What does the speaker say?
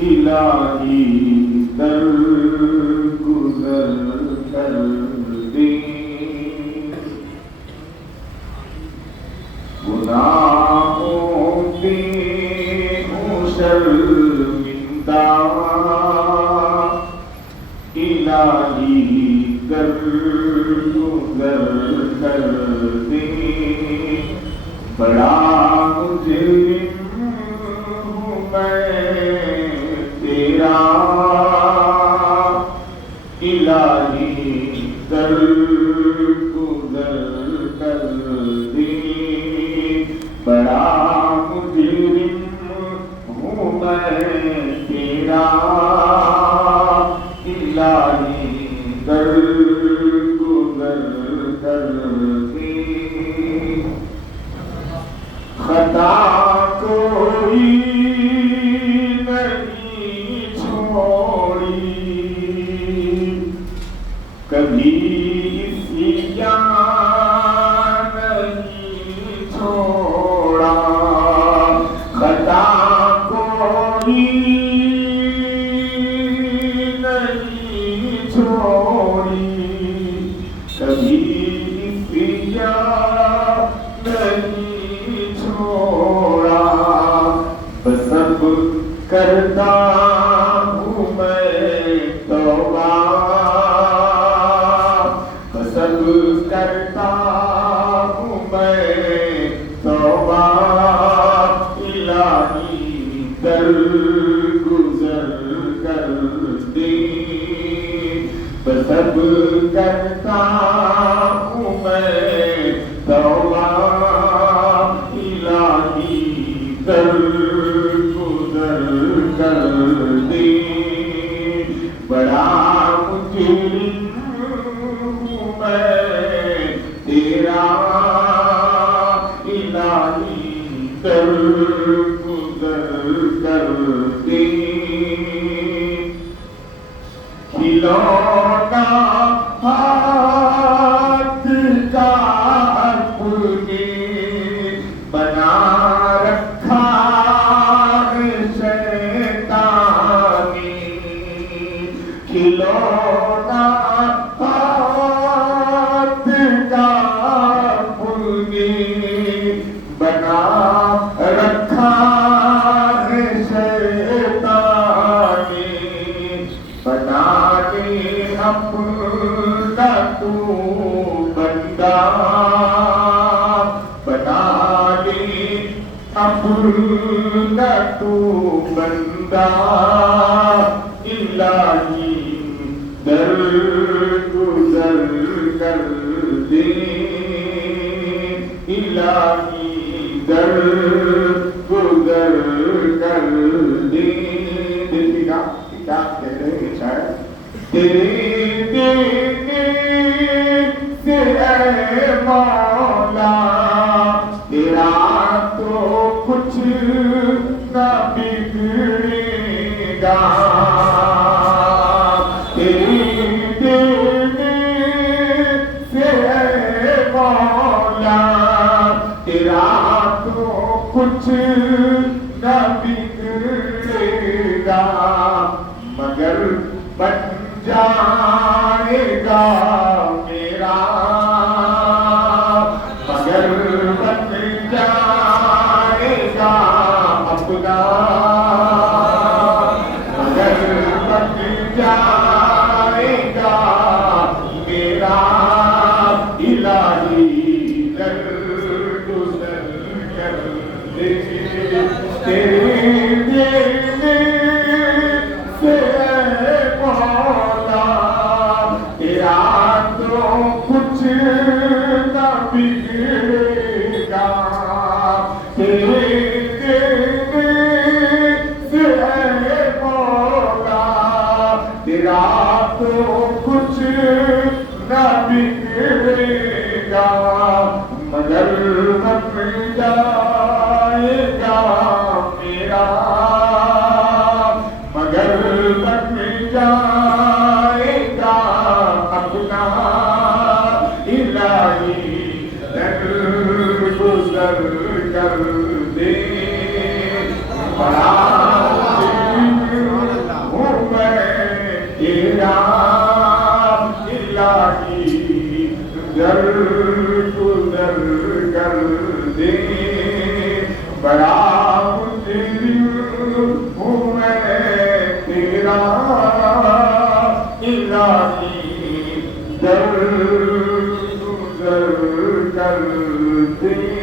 الہی در گزر کر دے، گناہوں پہ ہوں شرمندہ، الہی در گزر کر دے، بڑا مجرم ہوں میں تیرا، الہی در گزر کر دے، بڑا مجرم ہوں میں تیرا، الہی در گزر کر دے، خطا کوئی نہیں چھوڑی، کبھی عصیان نہیں چھوڑا، خطا کوئی نہیں چھوڑی، کبھی عصیان نہیں چھوڑا، سب کرتا ہوں میں توبہ، سب کرتا ہوں میں توبہ، الہی در گزر کر دے، سب کرتا ہوں میں توبہ، الہی در گزر کر دے، بڑا مجرم ہوں میں تیرا، الہی در گزر کر دے، کھلونا ہاتھ کا اپنے بنا رکھا ہے شیطان نے، کھلونا ہاتھ کا اپنے بنا رکھا ہے شیطان نے، بنا دے اپنا تو بندہ، بنا دے اپنا تو بندہ، الہی در گزر کر دے، الہی در گزر کر دے، دیکھیے گا کیا کہہ رہے ہیں شاید، تیرے دینے سے اے مولا تیرا تو کچھ نہ بگڑے گا، تیرے دینے سے اے مولا تیرا تو کچھ نہ بگڑے گا، مگر بن جائے گا میرا، مگر بن جائے گا اپنا، مگر بن جائے گا میرا، الہی در گزر کر دے، تیرے دینے سے مولا تیرا تو کچھ نہ بگڑے گا، تیرے دینے سے مولا تیرا تو کچھ نہ بگڑے گا، مگر بن جائے گا میرا، بڑا مجرم ہوں میں تیرا الہی، در گزر کرتے